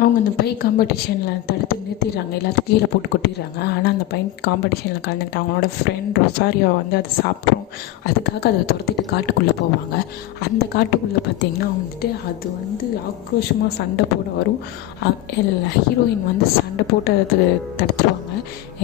அவங்க அந்த பைக் காம்படிஷனில் தடுத்து நிறுத்திடுறாங்க, எல்லாத்தையும் கீழே போட்டு கொட்டிடுறாங்க. ஆனால் அந்த பையன் காம்படிஷனில் கலந்துக்கிட்டு அவங்களோட ஃப்ரெண்ட் ரொசாரியோ வந்து அதை சாப்பிட்ரும். அதுக்காக அதை துரத்திட்டு காட்டுக்குள்ளே போவாங்க. அந்த காட்டுக்குள்ளே பார்த்திங்கன்னா வந்துட்டு அது வந்து ஆக்ரோஷமாக சண்டை போட வரும். ஹீரோயின் வந்து சண்டை போட்டு அதை தடுத்துருவாங்க.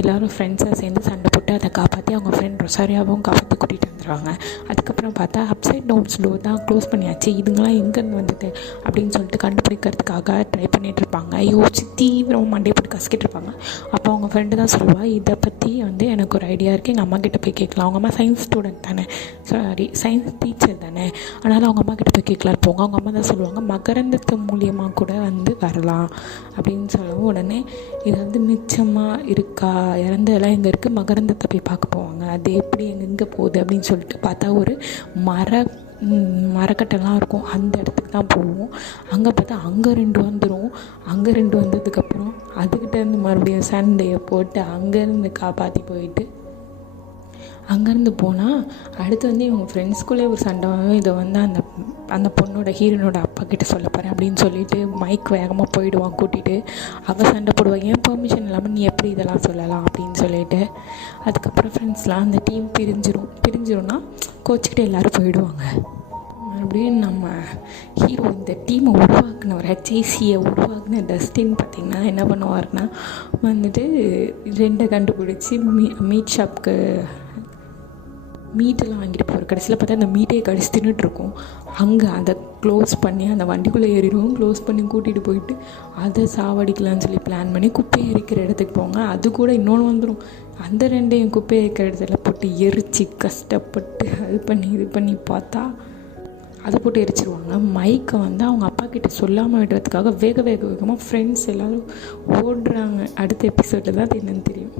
எல்லோரும் ஃப்ரெண்ட்ஸாக சேர்ந்து சண்டை போட்டு அதை காப்பாற்றி அவங்க ஃப்ரெண்ட் ரொசாரியாவும் காப்பாற்றி கூட்டிகிட்டு வந்துடுவாங்க. அதுக்கப்புறம் பார்த்தா அப்சைட் டவுன்ஸ் டோர் தான் க்ளோஸ் பண்ணியாச்சு, இதுங்களாம் எங்கேருந்து வந்தது அப்படின்னு சொல்லிட்டு கண்டுபிடிக்கிறதுக்காக ட்ரை பண்ணிகிட்டு இருப்பாங்க. யோசிச்சு தீவிரமாக மண்டையை போட்டு கசக்கிட்டு இருப்பாங்க. அப்போ அவங்க ஃப்ரெண்டு தான் சொல்லுவாள், இதை பற்றி வந்து எனக்கு ஒரு ஐடியா இருக்குது, எங்கள் அம்மா கிட்டே போய் கேட்கலாம். அவங்க அம்மா சயின்ஸ் ஸ்டூடெண்ட் தானே, சயின்ஸ் டீச்சர் தானே, அதனால் அவங்க அம்மா கிட்டே போய் கேட்கலாம் போங்க. அவங்க அம்மா தான் சொல்லுவாங்க, மகரந்தத்து மூலியமாக கூட வந்து வரலாம் அப்படின்னு சொல்லவும், உடனே இது வந்து மிச்சமாக இருக்கா, இறந்ததெல்லாம் எங்கே இருக்குது, மகரந்தத்தை போய் பார்க்க போவாங்க. அது எப்படி எங்கே போகுது அப்படின்னு சொல்லிட்டு பார்த்தா ஒரு மரக்கட்டெல்லாம் இருக்கும், அந்த இடத்துக்கு தான் போவோம். அங்கே பார்த்தா அங்கே 2 வந்துடும். அங்கே 2 வந்ததுக்கப்புறம் அதுக்கிட்டேருந்து மறுபடியும் சண்டையை போட்டு அங்கேருந்து காப்பாற்றி போயிட்டு அங்கேருந்து போனால் அடுத்து வந்து இவங்க ஃப்ரெண்ட்ஸ்குள்ளே ஒரு சண்டை வரும். இதை வந்து அந்த பொண்ணோட ஹீரோனோட அப்பா கிட்டே சொல்ல போகிறேன் அப்படின்னு சொல்லிட்டு மைக் வேகமாக போயிடுவான் கூட்டிகிட்டு. அவள் சண்டை போடுவாள், ஏன் பெர்மிஷன் இல்லாமல் நீ எப்படி இதெல்லாம் சொல்லலாம் அப்படின்னு சொல்லிட்டு. அதுக்கப்புறம் ஃப்ரெண்ட்ஸ்லாம் அந்த டீம் பிரிஞ்சிரும்னா கோச்சிக்கிட்டு எல்லோரும் போயிடுவாங்க. மறுபடியும் நம்ம ஹீரோ இந்த டீமை உருவாக்குனவர், ஹெச்ஐசியை உருவாக்குன டஸ்டின் பார்த்திங்கன்னா என்ன பண்ணுவார்னா வந்துட்டு 2 கண்டுபிடிச்சி மீட் ஷாப்புக்கு மீட்டெல்லாம் வாங்கிட்டு போவார். கடைசியில் பார்த்தா அந்த மீட்டையை கடிச்சு தின்னுட்டுருக்கும். அங்கே அதை க்ளோஸ் பண்ணி அந்த வண்டிக்குள்ளே ஏறிடுவோம், க்ளோஸ் பண்ணி கூட்டிகிட்டு போயிட்டு அதை சாவடிக்கலான்னு சொல்லி பிளான் பண்ணி குப்பையை எரிக்கிற இடத்துக்கு போங்க. அது கூட இன்னொன்று வந்துடும். அந்த 2ஐயும் குப்பையை எரிக்கிற இடத்துல போட்டு எரித்து கஷ்டப்பட்டு இது பண்ணி பார்த்தா அதை போட்டு எரிச்சிருவாங்க. மைக்கை வந்து அவங்க அப்பா கிட்ட சொல்லாமல் விடுறதுக்காக வேகமாக ஃப்ரெண்ட்ஸ் எல்லோரும் ஓடுறாங்க. அடுத்த எபிசோடில் தான் அது என்னன்னு தெரியும்.